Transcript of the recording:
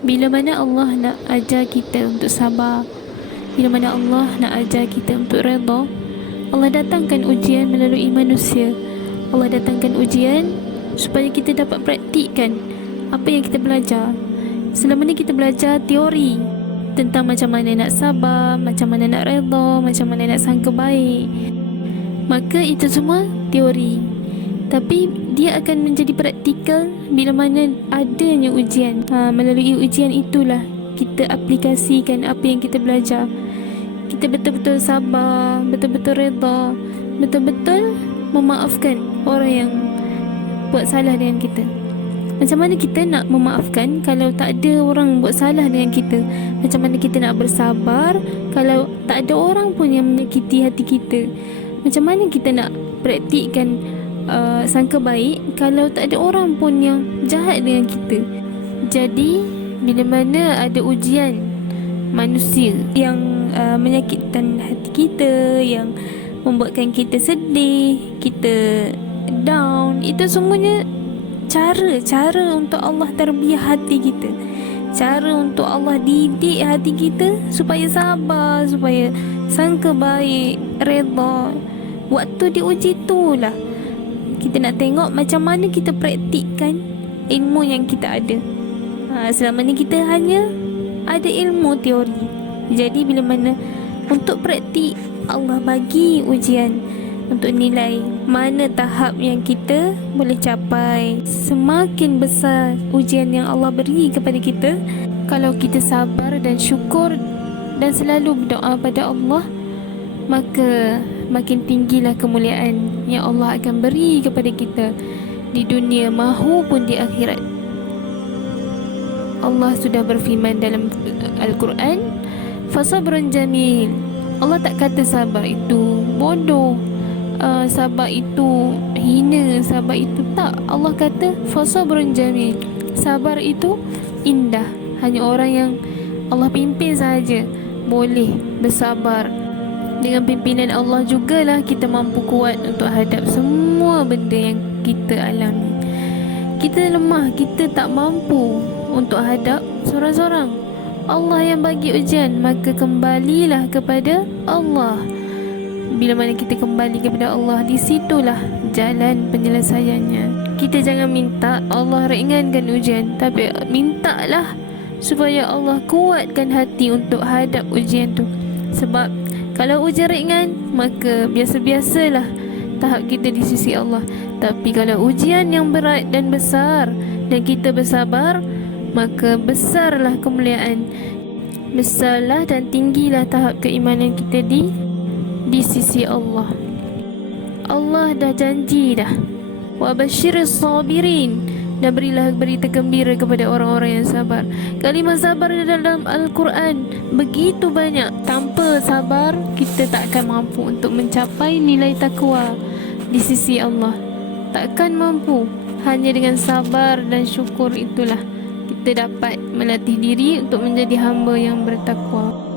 Bila mana Allah nak ajar kita untuk sabar, bila mana Allah nak ajar kita untuk redha, Allah datangkan ujian melalui manusia. Allah datangkan ujian supaya kita dapat praktikkan apa yang kita belajar. Selama ni kita belajar teori tentang macam mana nak sabar, macam mana nak redha, macam mana nak sangka baik. Maka itu semua teori. Tapi dia akan menjadi praktikal bila mana adanya ujian. Melalui ujian itulah kita aplikasikan apa yang kita belajar. Kita betul-betul sabar, betul-betul redha, betul-betul memaafkan orang yang buat salah dengan kita. Macam mana kita nak memaafkan kalau tak ada orang buat salah dengan kita? Macam mana kita nak bersabar kalau tak ada orang pun yang menyakiti hati kita? Macam mana kita nak praktikkan sangka baik kalau tak ada orang pun yang jahat dengan kita? Jadi bila mana ada ujian manusia yang menyakitkan hati kita, yang membuatkan kita sedih, kita down, itu semuanya cara untuk Allah terbiah hati kita, cara untuk Allah didik hati kita supaya sabar, supaya sangka baik, redha. Waktu diuji itulah kita nak tengok macam mana kita praktikkan ilmu yang kita ada. Selama ni kita hanya ada ilmu teori. Jadi bila mana untuk praktik, Allah bagi ujian untuk nilai mana tahap yang kita boleh capai. Semakin besar ujian yang Allah beri kepada kita, kalau kita sabar dan syukur dan selalu berdoa pada Allah, maka makin tinggilah kemuliaan yang Allah akan beri kepada kita di dunia mahupun di akhirat. Allah sudah berfirman dalam Al-Quran, fasabrun jamil. Allah tak kata sabar itu bodoh, sabar itu hina, sabar itu tak. Allah kata fasabrun jamil, sabar itu indah. Hanya orang yang Allah pimpin sahaja boleh bersabar. Dengan pimpinan Allah jugalah kita mampu kuat untuk hadap semua benda yang kita alami. Kita lemah, kita tak mampu untuk hadap seorang-seorang. Allah yang bagi ujian, maka kembalilah kepada Allah. Bila mana kita kembali kepada Allah, di situlah jalan penyelesaiannya. Kita jangan minta Allah ringankan ujian, tapi mintalah supaya Allah kuatkan hati untuk hadap ujian tu. Sebab kalau ujian ringan, maka biasa-biasalah tahap kita di sisi Allah. Tapi kalau ujian yang berat dan besar dan kita bersabar, maka besarlah kemuliaan, besarlah dan tinggilah tahap keimanan kita di sisi Allah. Allah dah janji dah, wa basyiris sabirin, dan berilah berita gembira kepada orang-orang yang sabar. Kalimah sabar dalam Al-Quran begitu banyak. Tanpa sabar, kita tak akan mampu untuk mencapai nilai takwa di sisi Allah. Takkan mampu. Hanya dengan sabar dan syukur itulah kita dapat melatih diri untuk menjadi hamba yang bertakwa.